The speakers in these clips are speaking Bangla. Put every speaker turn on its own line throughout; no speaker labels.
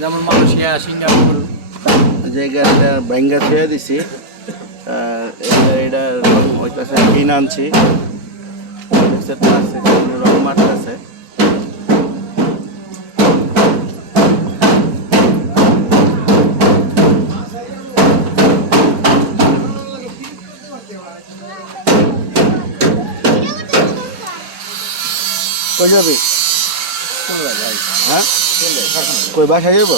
যেমন মালয়েশিয়া সিঙ্গাপুর।
জায়গাটা ভাঙ্গা ছেড়ে দিছি। এটা হইতেছে কিন আনছি। আছে, কই হ্যাঁ? কই বাসায় যাব?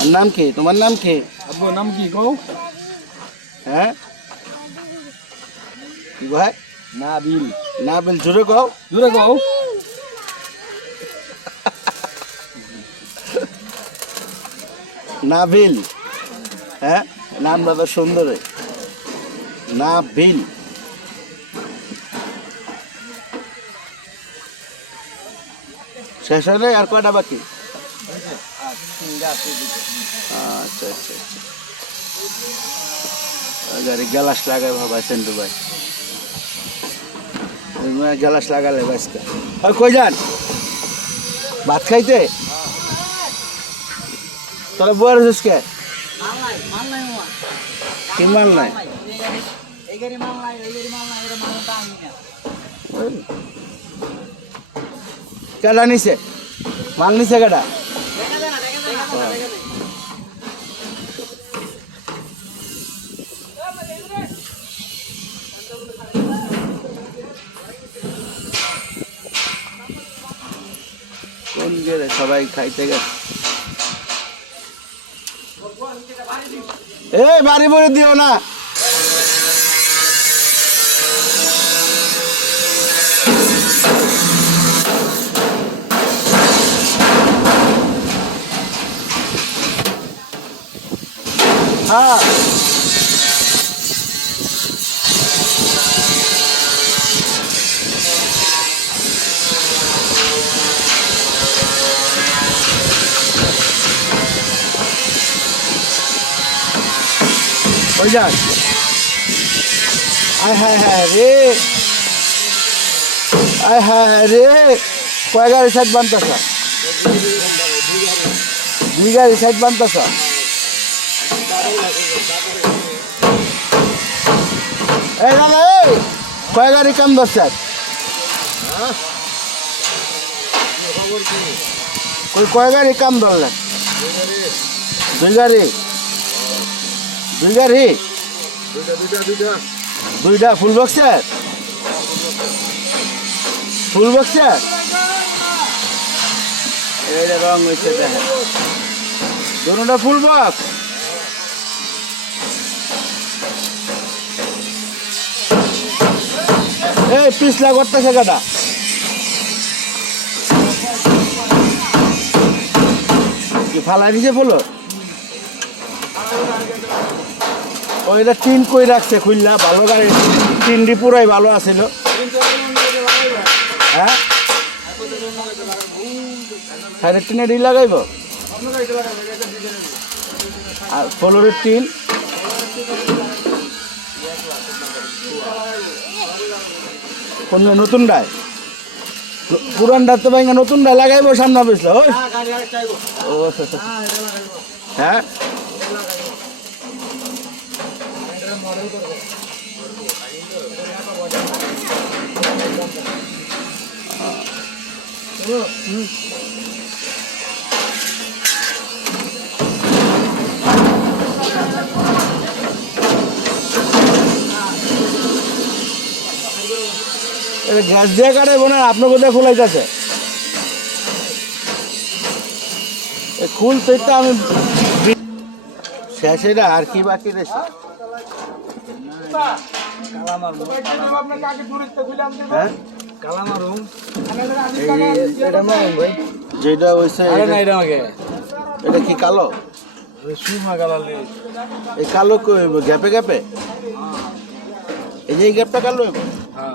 আর নাম কি? তোমার নাম কি?
আব্বু নাম কি কও?
হ্যাঁ? কি ভাই?
না বিল
না বিল জুড়ে কও।
দূরে কও।
না বিল হ্যাঁ? নামটা তো সুন্দর। না শেষ হয় নাই আর কয়টা বাকি আচ্ছা আচ্ছা আচ্ছা গাড়ি গ্যালাস ভাবা ভাই গ্যালাস লাগালে ওই কই যান ভাত খাইতে তাহলে বয়ার হচ্ছিস কে কি মাল নাই কেডা নিছে? মাল নিছে কেডা? কোন গেলে সবাই খাইতে গেছে এই, বাড়ি বলে দিও না। হ্যাঁ ওই যান আয় হায় হায় রে আয় হায় হায় রে কয় গাড়ি সাইড বানতেছ দুই গাড়ি সাইড বানতেছ এই দাদা, এই, কয় গাড়ি কাম ধরছে? কই, কয় গাড়ি কাম ধরলেন? দুই গাড়ি? দুই গাড়ি? দুইটা, ফুল বক্সের ফুল বক্সের এইটা রং হয়েছে দুটা ফুল বক্স? এই পিছলা করতেছে কি ফালাই দিছে ফুলো ওইটা টিন কই রাখছে খুললা? ভালো গাড়ি। টিন টিনটি পুরাই ভালো আছিল। হ্যাঁ? সাইডের টিনে ডি লাগাইব? আর ফ্লোরের টিন? কোন নতুন ডায় পুরান তো ভাই নতুন ডায় লাগাইবো সামনে বুঝলো ওই? ও হ্যাঁ এটা গ্যাস দিয়ে কাটে বোনা আপনার কোথায় খোলাইতেছে খুলতে তো আমি শেষ আর কি বাকি রয়েছে? হ্যাঁ? যেটা হয়েছে
এটা
কি কালো? এই কালো গ্যাপে গ্যাপে? এই যে এই গ্যাপটা কালো হইব?
হ্যাঁ।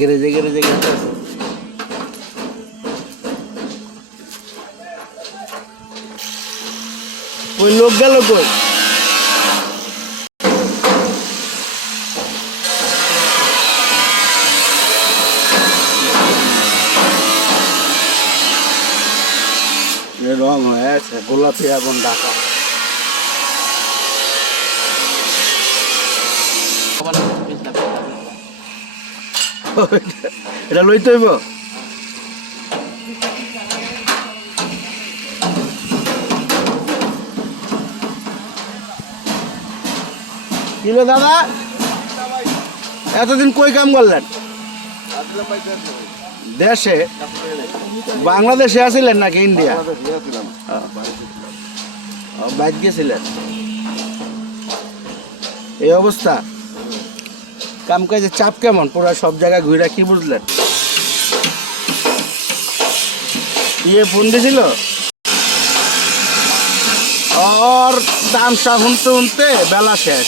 গ্যারেজে গ্যারেজে গেছে। ওই লোক গেল কই? রং হয়ে আছে গোলাপি এবং ডাকা। এটা লইতে হইব? কিলো দাদা? এতদিন কই কাম করলেন? দেশে? বাংলাদেশে আছিলেন নাকি ইন্ডিয়া? বাইক গেছিলেন? এই অবস্থা। কাম কাজে চাপ কেমন? পুরা সব জায়গায় ঘুরে কি বুঝলেন? ইয়ে ফোন দিছিল? ওর তামসা শুনতে শুনতে বেলা শেষ।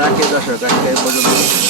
রাখি দর্শক আজকে